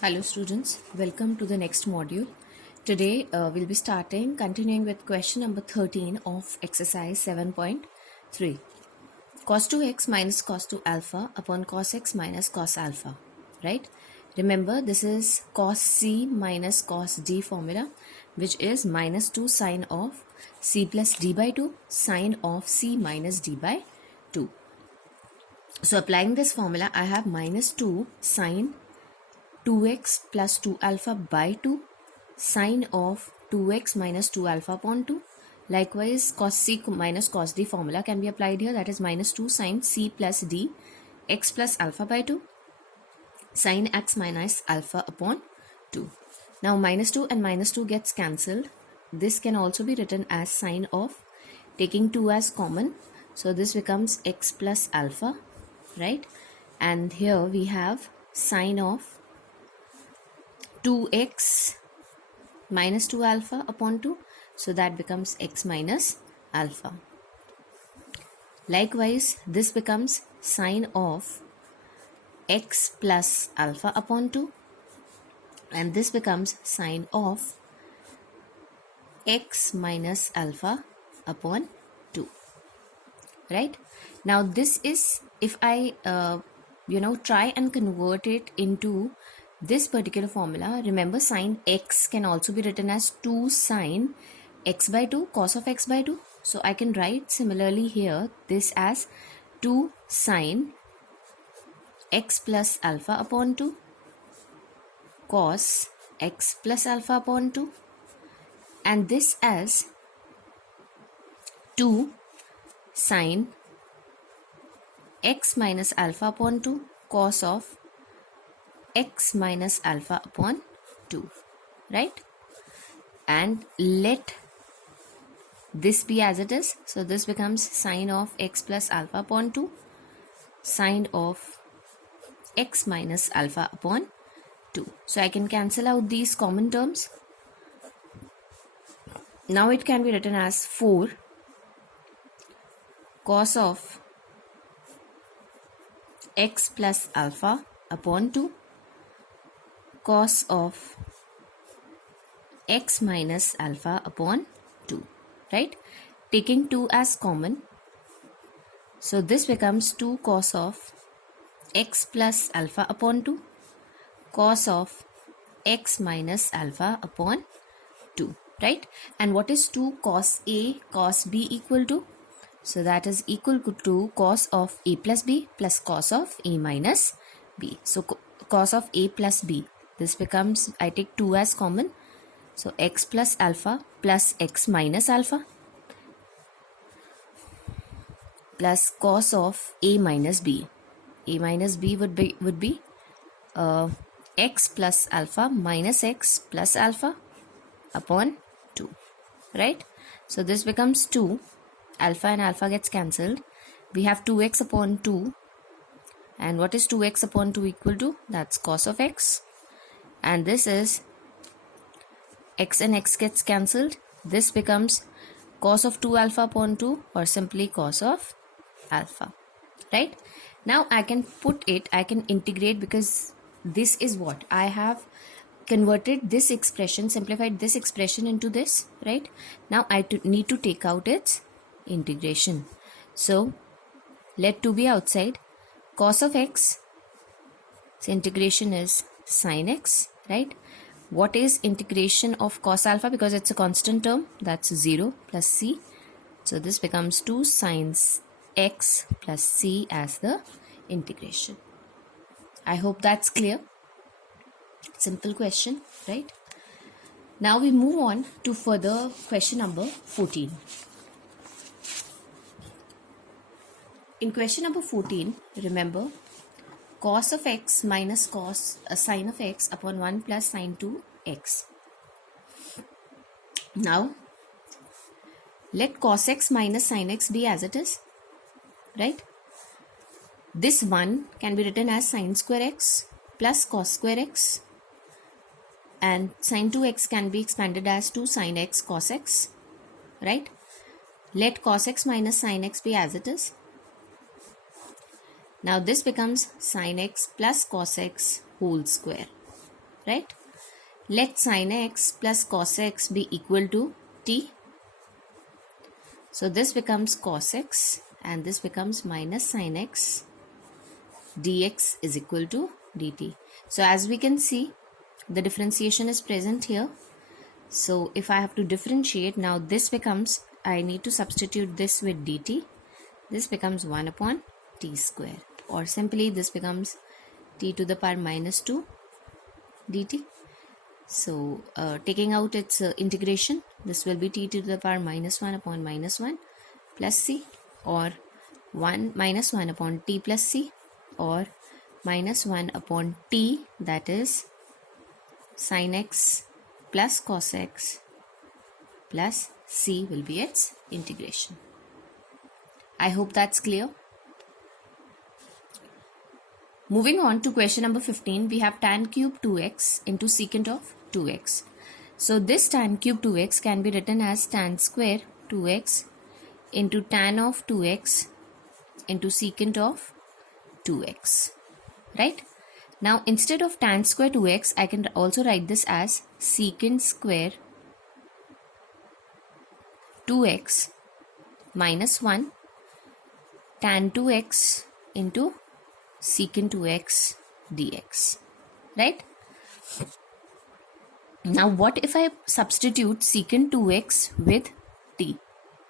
Hello students, welcome to the next module. Today we'll be continuing with question number 13 of exercise 7.3. Cos 2x minus cos 2 alpha upon cos x minus cos alpha, right? Remember, this is cos c minus cos d formula, which is minus 2 sine of c plus d by 2 sine of c minus d by 2. So applying this formula, I have minus 2 sine 2x plus 2 alpha by 2 sine of 2x minus 2 alpha upon 2. Likewise, cos c minus cos d formula can be applied here, that is minus 2 sine c plus d x plus alpha by 2 sine x minus alpha upon 2. Now minus 2 and minus 2 gets cancelled. This can also be written as sine of, taking 2 as common, so this becomes x plus alpha, right? And here we have sine of 2x minus 2 alpha upon 2, so that becomes x minus alpha. Likewise, this becomes sine of x plus alpha upon 2, and this becomes sine of x minus alpha upon 2, right? Now this is, if I try and convert it into this particular formula, remember sine x can also be written as 2 sine x by 2 cos of x by 2. So I can write similarly here this as 2 sine x plus alpha upon 2 cos x plus alpha upon 2, and this as 2 sine x minus alpha upon 2 cos of x minus alpha upon 2, right? And let this be as it is. So this becomes sine of x plus alpha upon 2 sine of x minus alpha upon 2. So I can cancel out these common terms. Now it can be written as 4 cos of x plus alpha upon 2 cos of x minus alpha upon 2, right? Taking 2 as common, so this becomes 2 cos of x plus alpha upon 2 cos of x minus alpha upon 2, right? And what is 2 cos a cos b equal to? So that is equal to cos of a plus b plus cos of a minus b. So cos of a plus b, this becomes, I take 2 as common, so x plus alpha plus x minus alpha plus cos of a minus b. A minus b would be x plus alpha minus x plus alpha upon 2, right? So this becomes 2, alpha and alpha gets cancelled. We have 2x upon 2, and what is 2x upon 2 equal to? That's cos of x, and this is x and x gets cancelled. This becomes cos of 2 alpha upon 2, or simply cos of alpha, right? Now I can put it, I can integrate, because this is what I have converted this expression, simplified this expression into this, right? Now I need to take out its integration. So let 2 be outside. Cos of x, so integration is sin x, right? What is integration of cos alpha? Because it's a constant term, that's 0 plus c. So this becomes 2 sin x plus c as the integration. I hope that's clear. Simple question, right? Now we move on to further question number 14. In question number 14, remember, cos of x minus cos sine of x upon 1 plus sine 2x. Now, let cos x minus sine x be as it is, right? This 1 can be written as sine square x plus cos square x, and sine 2x can be expanded as 2 sine x cos x, right? Let cos x minus sine x be as it is. Now this becomes sin x plus cos x whole square. right? Let sin x plus cos x be equal to t. So this becomes cos x and this becomes minus sin x dx is equal to dt. So as we can see, the differentiation is present here. So if I have to differentiate, now this becomes, I need to substitute this with dt. This becomes 1 upon t square, or simply this becomes t to the power minus 2 dt. So taking out its integration, this will be t to the power minus 1 upon minus 1 plus c, or 1 minus 1 upon t plus c, or minus 1 upon t, that is sin x plus cos x plus c will be its integration. I hope that's clear. Moving on to question number 15, we have tan cube 2x into secant of 2x. So this tan cube 2x can be written as tan square 2x into tan of 2x into secant of 2x, right? Now instead of tan square 2x, I can also write this as secant square 2x minus 1 tan 2x into secant 2x dx, right? Now what if I substitute secant 2x with t,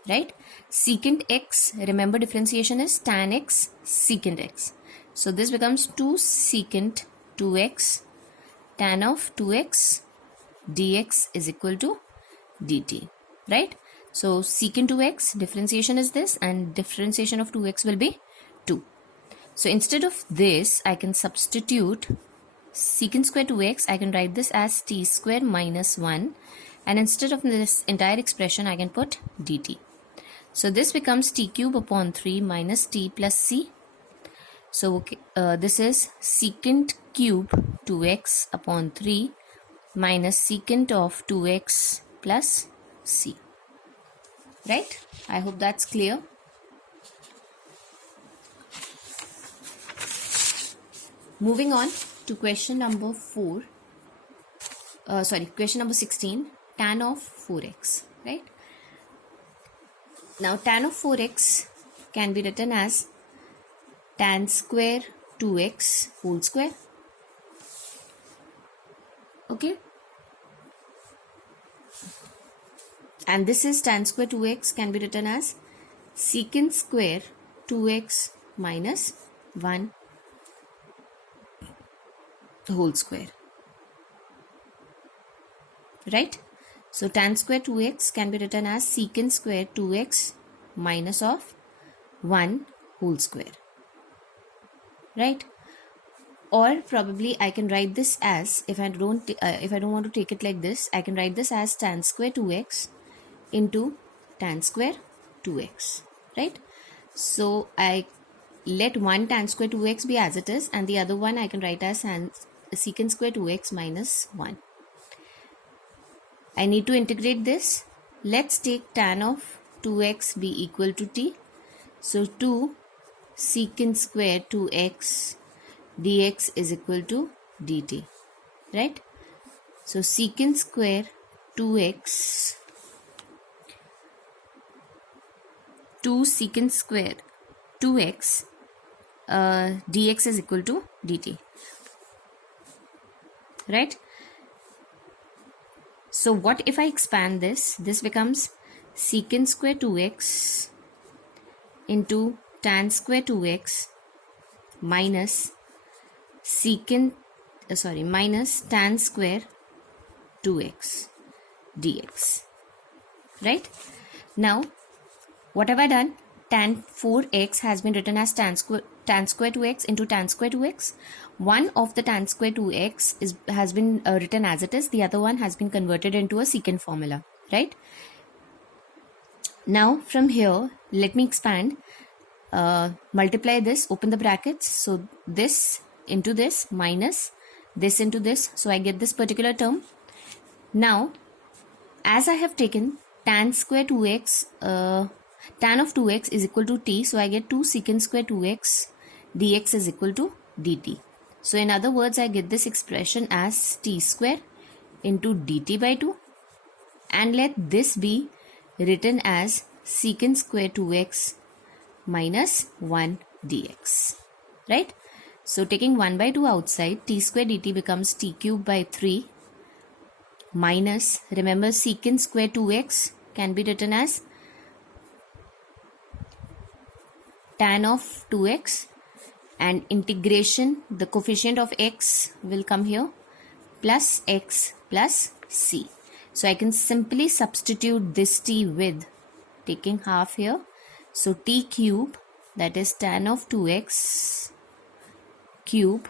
right? Secant x, remember differentiation is tan x secant x. So this becomes 2 secant 2x tan of 2x dx is equal to dt, right? So secant 2x, differentiation is this, and differentiation of 2x will be 2. So instead of this, I can substitute secant square 2x, I can write this as t square minus 1, and instead of this entire expression, I can put dt. So this becomes t cube upon 3 minus t plus c. So this is secant cube 2x upon 3 minus secant of 2x plus c, right? I hope that's clear. Moving on to question number 16, tan of 4x, right? Now tan of 4x can be written as tan square 2x whole square, okay? And this is tan square 2x can be written as secant square 2x minus 1 whole square, right? So tan square 2x can be written as secant square 2x minus of 1 whole square, right? Or probably I can write this as, if I don't want to take it like this, I can write this as tan square 2x into tan square 2x, right? So I let one tan square 2x be as it is, and the other one I can write as secant square 2x minus 1. I need to integrate this. Let's take tan of 2x be equal to t. So 2 secant square 2x dx is equal to dt, right? So secant square 2x, 2 secant square 2x dx is equal to dt, right? So what if I expand this? This becomes secant square 2x into tan square 2x minus minus tan square 2x dx, right? Now what have I done? Tan 4x has been written as tan square 2x into tan square 2x. One of the tan square 2x has been written as it is. The other one has been converted into a secant formula, right? Now from here, let me expand. Multiply this, open the brackets. So this into this minus this into this. So I get this particular term. Now, as I have taken tan square 2x, tan of 2x is equal to t. So I get 2 secant square 2x dx is equal to dt. So in other words, I get this expression as t square into dt by 2, and let this be written as secant square 2x minus 1 dx, right? So taking 1 by 2 outside, t square dt becomes t cube by 3 minus, remember secant square 2x can be written as tan of 2x, and integration, the coefficient of x will come here, plus x plus c. So I can simply substitute this t with taking half here. So t cube, that is tan of 2x cube,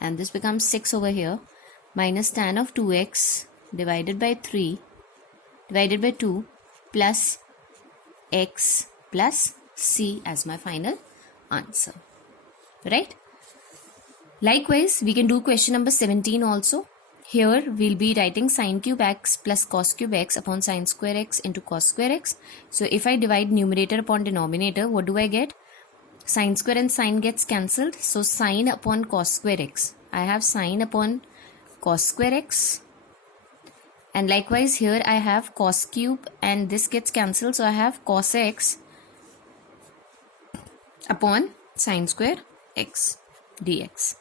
and this becomes 6 over here, minus tan of 2x divided by 3 divided by 2 plus x plus c as my final answer, right? Likewise, we can do question number 17 also. Here we'll be writing sine cube x plus cos cube x upon sine square x into cos square x. So if I divide numerator upon denominator, what do I get? Sine square and sine gets cancelled. So sine upon cos square x. I have sine upon cos square x. And likewise here I have cos cube and this gets cancelled. So I have cos x upon sine square x dx.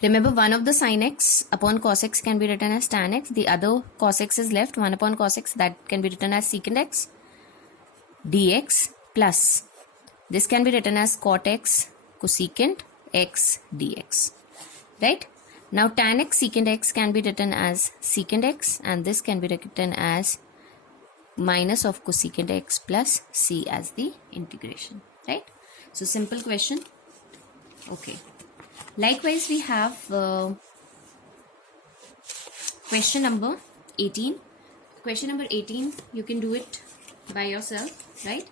Remember, one of the sin x upon cos x can be written as tan x. The other cos x is left, 1 upon cos x, that can be written as secant x dx, plus this can be written as cot x cosecant x dx, right? Now tan x secant x can be written as secant x, and this can be written as minus of cosecant x plus c as the integration, right? So simple question. Okay. Likewise, we have question number 18. Question number 18, you can do it by yourself, right?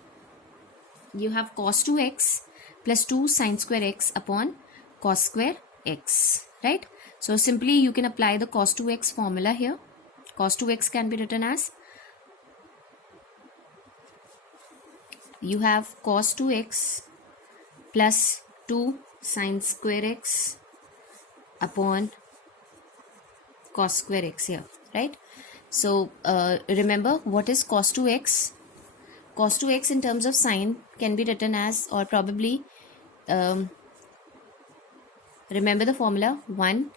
You have cos 2x plus 2 sin square x upon cos square x, right? So simply you can apply the cos 2x formula here. Cos 2x can be written as, you have cos 2x plus 2 sin square x upon cos square x here, right? So remember, what is cos 2x? Cos 2x in terms of sine can be written as, or probably remember the formula, 1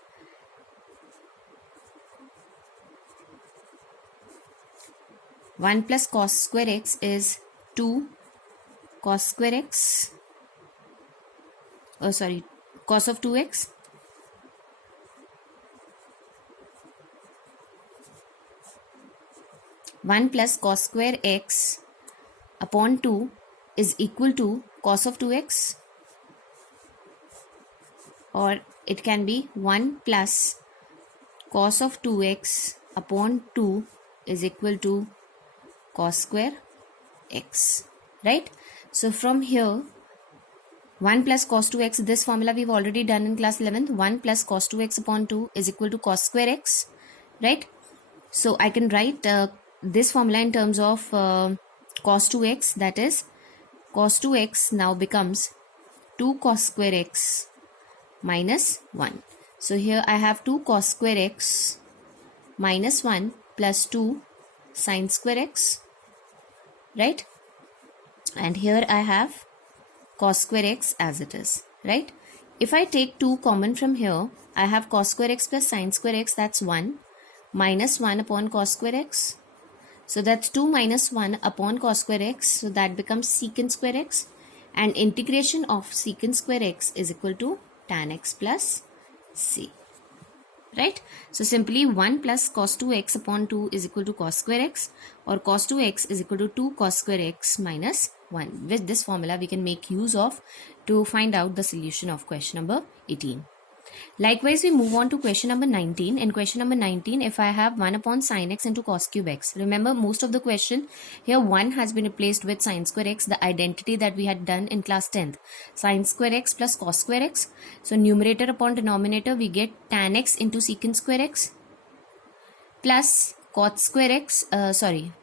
plus cos square x is 2 cos square x, cos of 2x (1 plus cos square x upon 2) is equal to cos of 2x, or it can be 1 plus cos of 2x upon 2 is equal to cos square x, right? So from here, 1 plus cos 2x, this formula we've already done in class 11th. 1 plus cos 2x upon 2 is equal to cos square x, right? So I can write this formula in terms of cos 2x, that is cos 2x now becomes 2 cos square x minus 1. So here I have 2 cos square x minus 1 plus 2 sin square x, right? And here I have cos square x as it is, right? If I take 2 common from here, I have cos square x plus sin square x, that's 1, minus 1 upon cos square x. So that's 2 minus 1 upon cos square x, so that becomes secant square x, and integration of secant square x is equal to tan x plus c, right? So simply 1 plus cos 2x upon 2 is equal to cos square x, or cos 2x is equal to 2 cos square x minus 1. With this formula we can make use of to find out the solution of question number 18. Likewise, we move on to question number 19. In question number 19, if I have 1 upon sin x into cos cube x, remember most of the question here 1 has been replaced with sin square x, the identity that we had done in class 10th, sin square x plus cos square x. So numerator upon denominator, we get tan x into secant square x plus cos square x,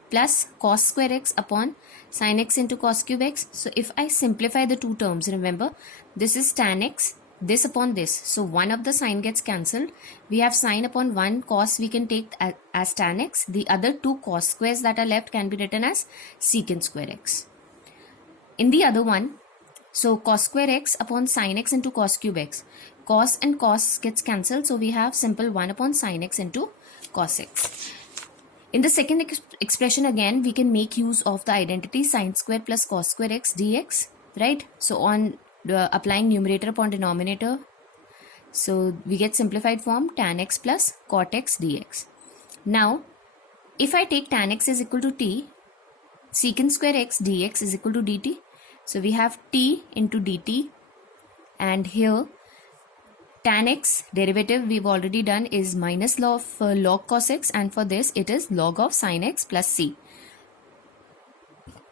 plus cos square x upon sin x into cos cube x. So if I simplify the two terms, remember this is tan x, this upon this. So 1 of the sine gets cancelled. We have sine upon 1 cos we can take as tan x. The other 2 cos squares that are left can be written as secant square x. In the other one, so cos square x upon sine x into cos cube x. Cos and cos gets cancelled. So we have simple 1 upon sine x into cos x. In the second expression again, we can make use of the identity sine square plus cos square x dx, right? So on applying numerator upon denominator, so we get simplified form tan x plus cot x dx. Now, if I take tan x is equal to t, secant square x dx is equal to dt. So we have t into dt, and here tan x derivative we've already done is minus log of log cos x, and for this it is log of sin x plus c.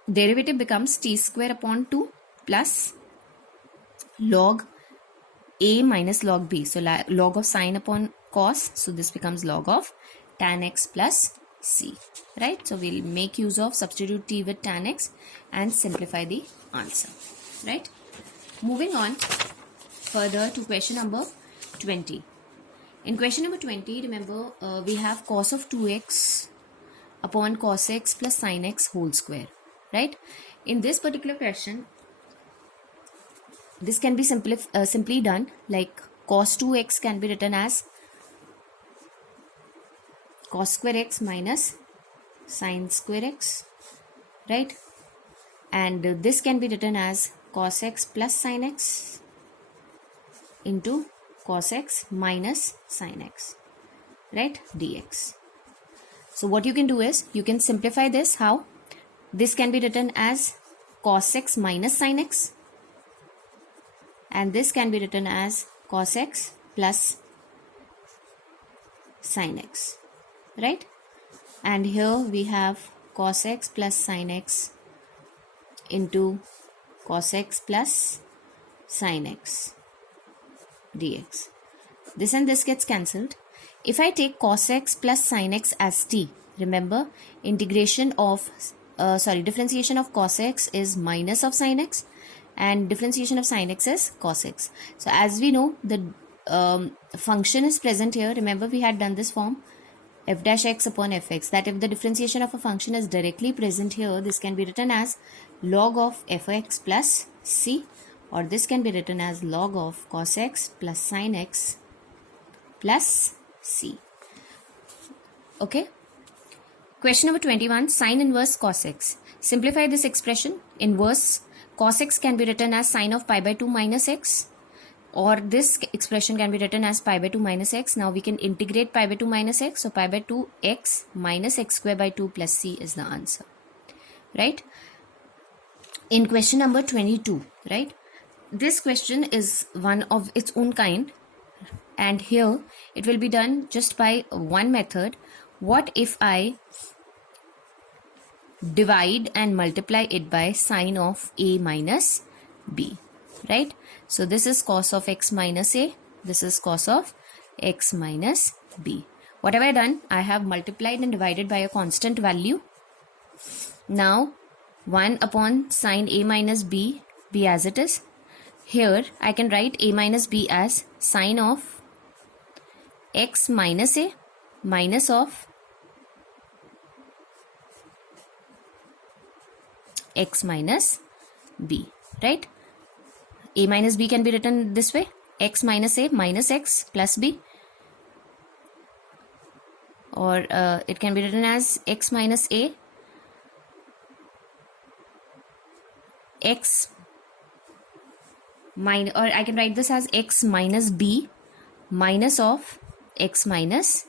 Derivative becomes t square upon 2 plus log a minus log b. So log of sine upon cos, so this becomes log of tan x plus c, right? So we'll make use of substitute t with tan x and simplify the answer, right? Moving on further to question number 20. In question number 20, remember we have cos of 2x upon cos x plus sin x whole square, right? In this particular question, this can be simply done like cos 2x can be written as cos square x minus sin square x, right? And this can be written as cos x plus sin x into cos x minus sin x, right, dx. So what you can do is you can simplify this. How? This can be written as cos x minus sin x, and this can be written as cos x plus sin x, right? And here we have cos x plus sin x into cos x plus sin x dx. This and this gets cancelled. If I take cos x plus sin x as t, remember differentiation of cos x is minus of sin x, and differentiation of sin x is cos x. So as we know, the function is present here. Remember we had done this form f dash x upon fx, that if the differentiation of a function is directly present here, this can be written as log of fx plus c, or this can be written as log of cos x plus sin x plus c. Okay. Question number 21, sin inverse cos x. Simplify this expression. Inverse cos x can be written as sin of pi by 2 minus x, or this expression can be written as pi by 2 minus x. Now we can integrate pi by 2 minus x. So pi by 2 x minus x square by 2 plus c is the answer, right? In question number 22, right? This question is one of its own kind, and here it will be done just by one method. What if I divide and multiply it by sine of a minus b, right? So this is cos of x minus a, this is cos of x minus b. What have I done? I have multiplied and divided by a constant value. Now 1 upon sine a minus b be as it is. Here I can write a minus b as sine of x minus a minus of x minus b, right? A minus b can be written this way, x minus a minus x plus b, or it can be written as x minus a x minus, or I can write this as x minus b minus of x minus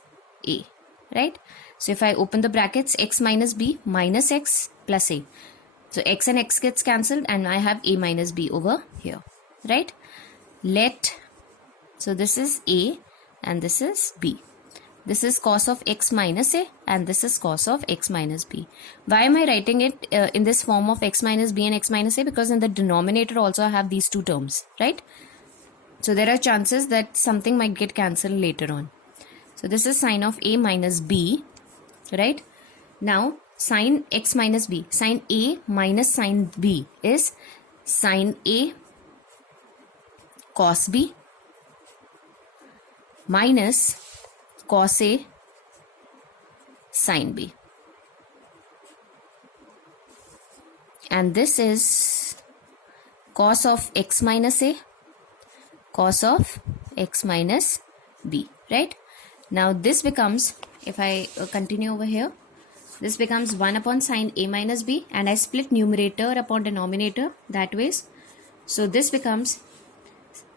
a, right? So if I open the brackets, x minus b minus x plus a, so x and x gets cancelled and I have a minus b over here, right? So this is a and this is b. This is cos of x minus a and this is cos of x minus b. Why am I writing it in this form of x minus b and x minus a? Because in the denominator also I have these two terms, right? So there are chances that something might get cancelled later on. So this is sine of a minus b, right? Now sine x minus b, sine a minus sine b is sine a cos b minus cos A sin B. And this is cos of x minus A, cos of x minus B, right? Now this becomes, if I continue over here, this becomes 1 upon sine A minus B, and I split numerator upon denominator that ways. So this becomes,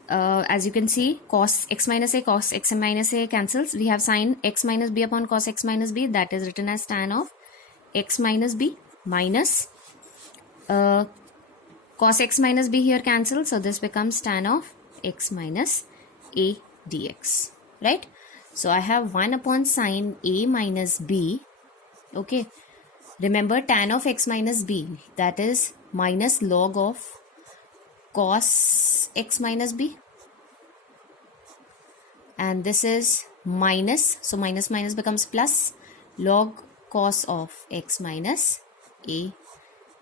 as you can see, cos x minus A, cos x minus A cancels. We have sine x minus B upon cos x minus B, that is written as tan of x minus B, minus cos x minus B here cancels. So this becomes tan of x minus A dx, right? So I have 1 upon sine A minus B. Okay, remember tan of x minus B, that is minus log of cos x minus B, and this is minus, so minus minus becomes plus log cos of x minus A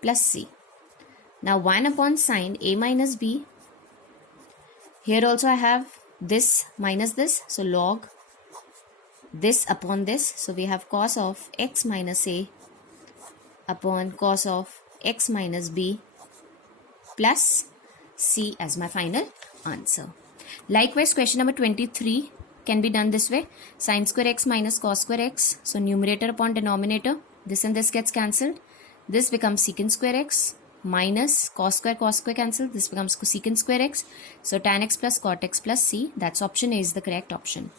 plus C. Now 1 upon sine A minus B, here also I have this minus this, so log this upon this, so we have cos of x minus A upon cos of x minus B plus C as my final answer. Likewise, question number 23 can be done this way. Sin square x minus cos square x, so numerator upon denominator, this and this gets cancelled. This becomes secant square x minus cos square cancelled, this becomes cosecant square x, so tan x plus cot x plus C, that's option A is the correct option.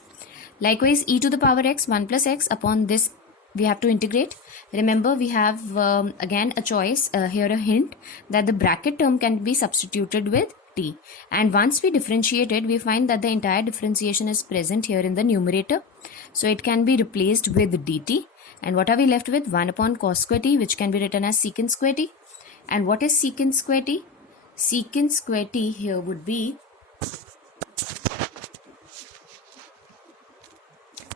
Likewise, e to the power x 1 plus x upon this we have to integrate. Remember, we have again a choice, here a hint that the bracket term can be substituted with t, and once we differentiate it, we find that the entire differentiation is present here in the numerator, so it can be replaced with dt. And what are we left with? 1 upon cos square t, which can be written as secant square t. And what is secant square t? Secant square t here would be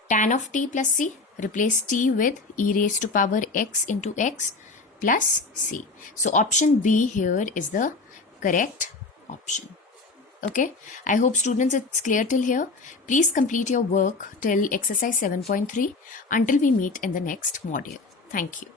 tan of t plus c, replace t with e raised to power x into x plus c. So option B here is the correct option. Okay, I hope students it's clear till here. Please complete your work till exercise 7.3 until we meet in the next module. Thank you.